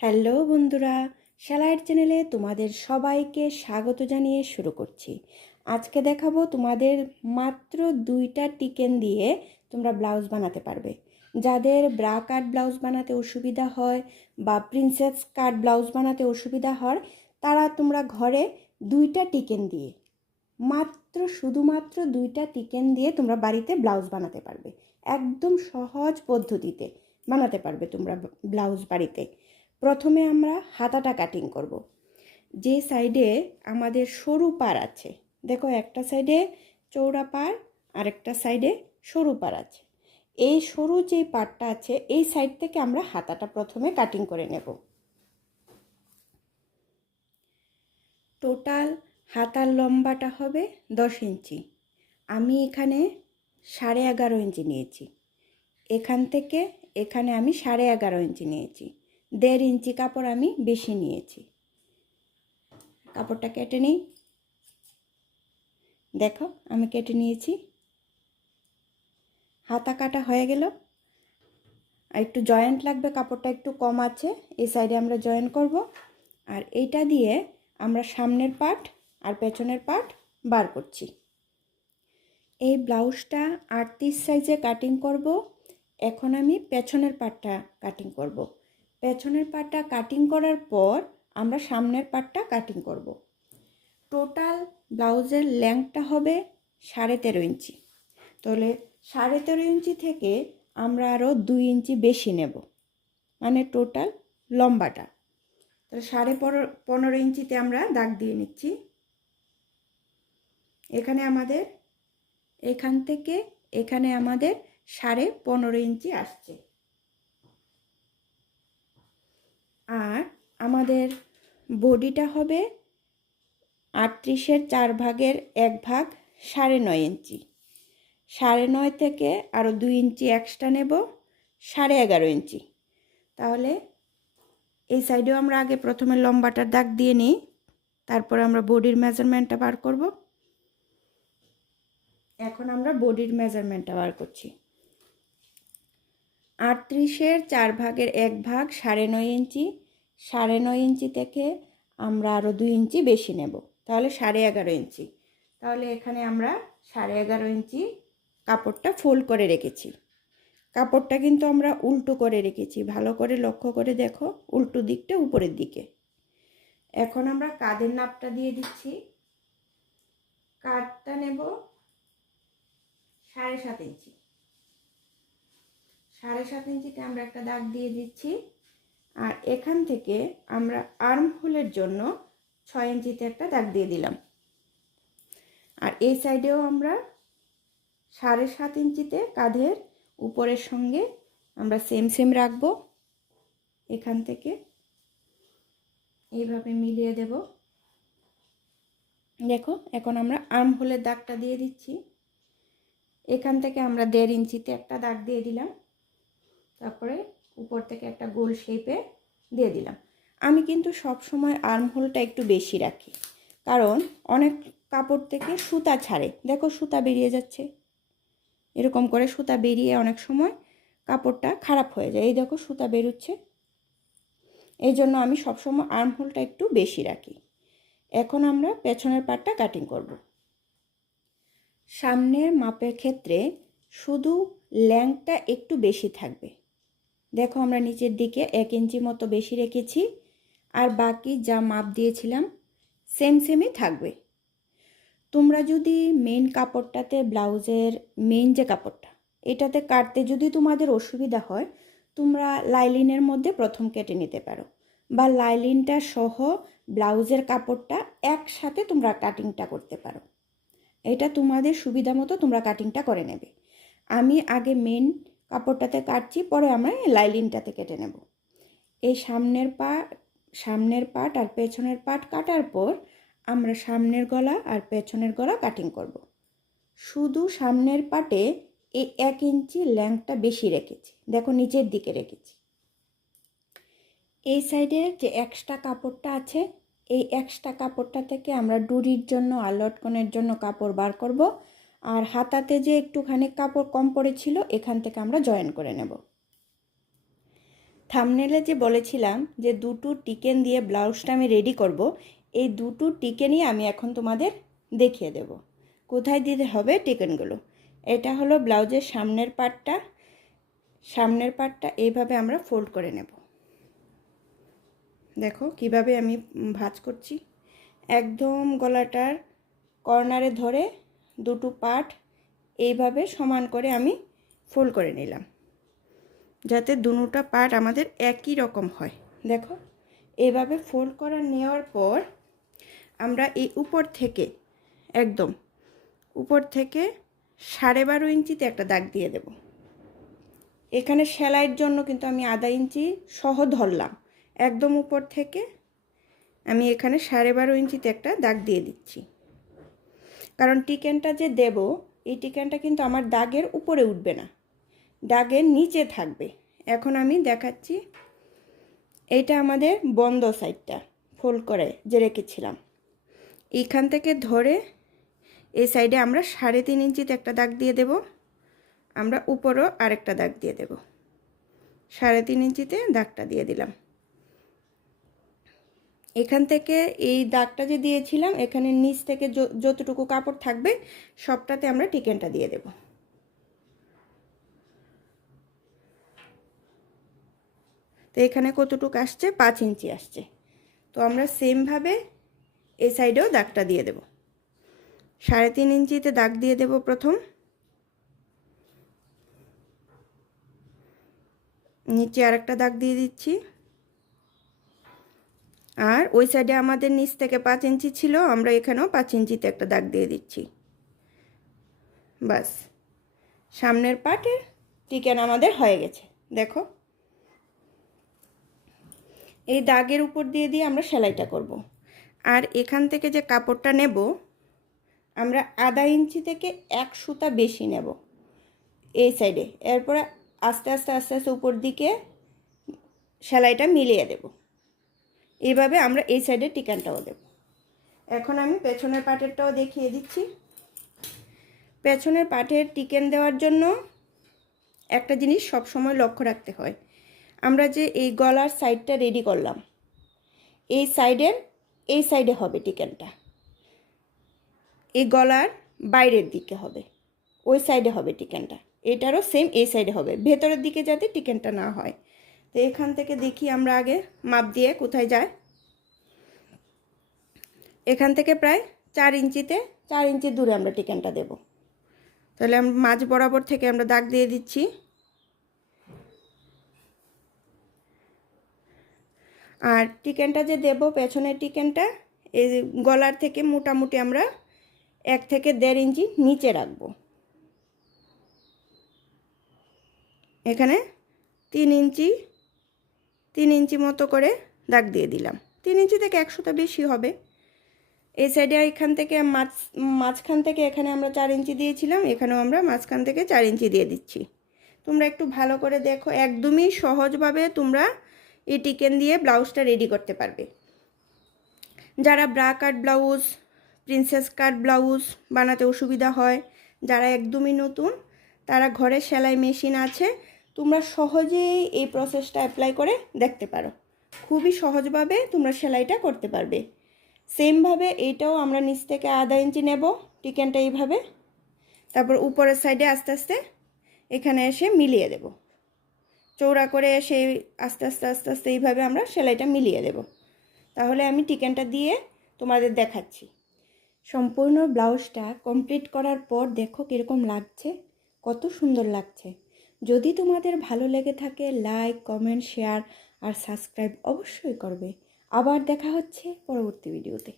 Hello বন্ধুরা সেলাইয়ের চ্যানেলে তোমাদের সবাইকে স্বাগত জানিয়ে শুরু করছি। আজকে দেখাবো তোমাদের মাত্র দুইটা টিকেন দিয়ে তোমরা ব্লাউজ বানাতে পারবে। যাদের ব্রা কাট ব্লাউজ বানাতে অসুবিধা হয় বা প্রিন্সেস কাট ব্লাউজ বানাতে অসুবিধা হয়, তারা তোমরা ঘরে দুইটা টিকেন দিয়ে, মাত্র শুধুমাত্র দুইটা টিকেন দিয়ে তোমরা বাড়িতে ব্লাউজ বানাতে পারবে। একদম সহজ পদ্ধতিতে বানাতে পারবে তোমরা ব্লাউজ বাড়িতে। প্রথমে আমরা হাতাটা কাটিং করব। যে সাইডে আমাদের সরু পার আছে, দেখো একটা সাইডে চৌড়া পার আর একটা সাইডে সরু পার আছে। এই সরু যে পারটা আছে, এই সাইড থেকে আমরা হাতাটা প্রথমে কাটিং করে নেব। টোটাল হাতার লম্বাটা হবে দশ ইঞ্চি। আমি এখানে সাড়ে এগারো ইঞ্চি নিয়েছি। এখান থেকে এখানে আমি সাড়ে এগারো ইঞ্চি নিয়েছি। দেড় ইঞ্চি কাপড় আমি বেশি নিয়েছি। কাপড়টা কেটে নিই। দেখো, আমি কেটে নিয়েছি। হাতা কাটা হয়ে গেল। আর একটু জয়েন্ট লাগবে, কাপড়টা একটু কম আছে এই সাইডে আমরা জয়েন্ট করব। আর এইটা দিয়ে আমরা সামনের পার্ট আর পেছনের পার্ট বার করছি। এই ব্লাউজটা আটত্রিশ সাইজে কাটিং করব। এখন আমি পেছনের পার্টটা কাটিং করব। পেছনের পাটটা কাটিং করার পর আমরা সামনের পাটটা কাটিং করব। টোটাল ব্লাউজের লেংথটা হবে সাড়ে তেরো ইঞ্চি। তাহলে সাড়ে তেরো ইঞ্চি থেকে আমরা আরও দুই ইঞ্চি বেশি নেব। মানে টোটাল লম্বাটা। তাহলে সাড়ে পনেরো ইঞ্চিতে আমরা দাগ দিয়ে নিচ্ছি। এখানে আমাদের, এখান থেকে এখানে আমাদের সাড়ে পনেরো ইঞ্চি আসছে। আর আমাদের বডিটা হবে আটত্রিশের চার ভাগের এক ভাগ সাড়ে নয় ইঞ্চি। সাড়ে নয় থেকে আরও দুই ইঞ্চি এক্সট্রা নেব, সাড়ে এগারো ইঞ্চি। তাহলে এই সাইডেও আমরা আগে প্রথমে লম্বাটার দাগ দিয়ে নিই, তারপর আমরা বডির মেজারমেন্টটা বার করব। এখন আমরা বডির মেজারমেন্টটা বার করছি। আটত্রিশের চার ভাগের এক ভাগ সাড়ে নয় ইঞ্চি। সাড়ে নয় ইঞ্চি থেকে আমরা আরও দুই ইঞ্চি বেশি নেব। তাহলে সাড়ে এগারো ইঞ্চি। তাহলে এখানে আমরা সাড়ে এগারো ইঞ্চি কাপড়টা ফোল্ড করে রেখেছি। কাপড়টা কিন্তু আমরা উল্টো করে রেখেছি। ভালো করে লক্ষ্য করে দেখো, উল্টো দিকটা উপরের দিকে। এখন আমরা কাঁধের নাপটা দিয়ে দিচ্ছি। কাঠটা নেব সাড়ে সাত ইঞ্চি। সাড়ে সাত ইঞ্চিতে আমরা একটা দাগ দিয়ে দিচ্ছি। আর এখান থেকে আমরা আর্ম হোলের জন্য ছয় ইঞ্চিতে একটা দাগ দিয়ে দিলাম। আর এই সাইডেও আমরা সাড়ে সাত ইঞ্চিতে কাঁধের উপরের সঙ্গে আমরা সেম সেম রাখব। এখান থেকে এইভাবে মিলিয়ে দেব। দেখো, এখন আমরা আর্ম হোলের দাগটা দিয়ে দিচ্ছি। এখান থেকে আমরা দেড় ইঞ্চিতে একটা দাগ দিয়ে দিলাম। তারপরে উপর থেকে একটা গোল শেপে দিয়ে দিলাম। আমি কিন্তু সব সময় আর্মহোলটা একটু বেশি রাখি। কারণ অনেক কাপড় থেকে সুতা ছাড়ে। দেখো সুতা বেরিয়ে যাচ্ছে। এরকম করে সুতা বেরিয়ে অনেক সময় কাপড়টা খারাপ হয়ে যায়। এই দেখো সুতা বেরোচ্ছে। এই জন্য আমি সবসময় আর্মহোলটা একটু বেশি রাখি। এখন আমরা পেছনের পাটটা কাটিং করব। সামনের মাপের ক্ষেত্রে শুধু ল্যাংটা একটু বেশি থাকবে। দেখো আমরা নিচের দিকে এক ইঞ্চি মতো বেশি রেখেছি, আর বাকি যা মাপ দিয়েছিলাম সেম সেমই থাকবে। তোমরা যদি মেন কাপড়টাতে ব্লাউজের মেন যে কাপড়টা, এটাতে কাটতে যদি তোমাদের অসুবিধা হয়, তোমরা লাইলিনের মধ্যে প্রথম কেটে নিতে পারো, বা লাইলিনটা সহ ব্লাউজের কাপড়টা একসাথে তোমরা কাটিংটা করতে পারো। এটা তোমাদের সুবিধা মতো তোমরা কাটিংটা করে নেবে। আমি আগে মেন কাপড়টাতে কাটছি, পরে আমরা লাইলিনটাতে কেটে নেব। এই সামনের পা, সামনের পাট আর পেছনের পাট কাটার পর আমরা সামনের গলা আর পেছনের গলা কাটিং করব। শুধু সামনের পাটে এই এক ইঞ্চি ল্যাংটা বেশি রেখেছি। দেখো নিচের দিকে রেখেছি। এই সাইডে যে এক্সট্রা কাপড়টা আছে, এই এক্সট্রা কাপড়টা থেকে আমরা ডুরির জন্য আর লটকনের জন্য কাপড় বার করব। আর হাতাতে যে একটুখানি কাপড় কম পড়েছিল, এখান থেকে আমরা জয়েন করে নেব। থামনেলে যে বলেছিলাম যে দুটো টিকেন দিয়ে ব্লাউজটা আমি রেডি করব, এই দুটো টিকেনই আমি এখন তোমাদের দেখিয়ে দেব। কোথায় দিতে হবে টিকেনগুলো? এটা হলো ব্লাউজের সামনের পাটটা। সামনের পাটটা এইভাবে আমরা ফোল্ড করে নেব। দেখো কীভাবে আমি ভাঁজ করছি। একদম গলাটার কর্নারে ধরে দুটো পার্ট এইভাবে সমান করে আমি ফোল্ড করে নিলাম। যাতে দুটা পার্ট আমাদের একই রকম হয়। দেখো, এইভাবে ফোল্ড করা নেওয়ার পর আমরা এই উপর থেকে, একদম উপর থেকে সাড়ে বারো ইঞ্চিতে একটা দাগ দিয়ে দেব। এখানে সেলাইয়ের জন্য কিন্তু আমি আধা ইঞ্চি সহ ধরলাম। একদম উপর থেকে আমি এখানে সাড়ে বারো ইঞ্চিতে একটা দাগ দিয়ে দিচ্ছি। কারণ টিকেনটা যে দেব, এই টিকেনটা কিন্তু আমার দাগের উপরে উঠবে না। দাগের নিচে থাকবে। এখন আমি দেখাচ্ছি এইটা আমাদের বন্ধ সাইডটা ফোল্ড করে যে রেখেছিলাম। এইখান থেকে ধরে এই সাইডে আমরা সাড়ে তিন ইঞ্চিতে একটা দাগ দিয়ে দেব। আমরা উপরও আরেকটা দাগ দিয়ে দেব। সাড়ে তিন ইঞ্চিতে দাগটা দিয়ে দিলাম। এখান থেকে এই দাগটা যে দিয়েছিলাম, এখানে নিচ থেকে যতটুকু কাপড় থাকবে, সবটাতে আমরা টিকেনটা দিয়ে দেব। তো এখানে কতটুকু আসছে? পাঁচ ইঞ্চি আসছে। তো আমরা সেমভাবে এই সাইডেও দাগটা দিয়ে দেব। সাড়ে তিন ইঞ্চিতে দাগ দিয়ে দেব প্রথম। নিচে আরেকটা দাগ দিয়ে দিচ্ছি। আর ওই সাইডে আমাদের নিচ থেকে পাঁচ ইঞ্চি ছিল, আমরা এখানেও পাঁচ ইঞ্চিতে একটা দাগ দিয়ে দিচ্ছি। বাস। সামনের পাটের টিকেন আমাদের হয়ে গেছে, দেখো। এই দাগের উপর দিয়ে দিয়ে আমরা সেলাইটা করব। আর এখান থেকে যে কাপড়টা নেব, আমরা আধা ইঞ্চি থেকে এক সুতা বেশি নেব এই সাইডে এরপরে আস্তে আস্তে আস্তে আস্তে উপর দিকে সেলাইটা মিলিয়ে দেব। এইভাবে আমরা এই সাইডে টিকানটাও দেব। এখন আমি পেছনের পাটেরটাও দেখিয়ে দিচ্ছি। পেছনের পাটের টিকেন দেওয়ার জন্য একটা জিনিস সব সময় লক্ষ্য রাখতে হয়। আমরা যে এই গলার সাইডটা রেডি করলাম এই সাইডের এই সাইডে হবে টিকেনটা এই গলার বাইরের দিকে হবে ওই সাইডে হবে টিকেনটা এটারও সেম এই সাইডে হবে ভেতরের দিকে যাতে টিকেনটা না হয়। তো এখান থেকে দেখি আমরা আগে মাপ দিয়ে কোথায় যায়। এখান থেকে প্রায় চার ইঞ্চিতে, চার ইঞ্চি দূরে আমরা টিকেনটা দেব। তাহলে আমরা মাঝ বরাবর থেকে আমরা দাগ দিয়ে দিচ্ছি। আর টিকেনটা যে দেব, পেছনের টিকেনটা, এই গলার থেকে মোটামুটি আমরা এক থেকে দেড় ইঞ্চি নিচে রাখব। এখানে তিন ইঞ্চি তিন ইঞ্চি মতো করে দাগ দিয়ে দিলাম। তিন ইঞ্চি থেকে একশোটা বেশি হবে। এই সাইডে এখান থেকে মাছ, মাঝখান থেকে এখানে আমরা চার ইঞ্চি দিয়েছিলাম, এখানেও আমরা মাঝখান থেকে চার ইঞ্চি দিয়ে দিচ্ছি। তোমরা একটু ভালো করে দেখো, একদমই সহজভাবে তোমরা এই টিকেন দিয়ে ব্লাউজটা রেডি করতে পারবে। যারা bra cut blouse princess cut blouse বানাতে অসুবিধা হয়, যারা একদমই নতুন, তারা ঘরে সেলাই মেশিন আছে তোমরা সহজেই এই প্রসেসটা অ্যাপ্লাই করে দেখতে পারো। খুবই সহজভাবে তোমরা সেলাইটা করতে পারবে। সেমভাবে এইটাও আমরা নিচ থেকে আধা ইঞ্চি নেব টিকেনটা এইভাবে। তারপর উপরের সাইডে আস্তে আস্তে এখানে এসে মিলিয়ে দেব। চৌড়া করে এসে আস্তে আস্তে আস্তে আস্তে এইভাবে আমরা সেলাইটা মিলিয়ে দেব। তাহলে আমি টিকেনটা দিয়ে তোমাদের দেখাচ্ছি। সম্পূর্ণ ব্লাউজটা কমপ্লিট করার পর দেখো কীরকম লাগছে, কত সুন্দর লাগছে। যদি তোমাদের ভালো লেগে থাকে লাইক কমেন্ট শেয়ার আর সাবস্ক্রাইব অবশ্যই করবে। আবার দেখা হচ্ছে পরবর্তী ভিডিওতে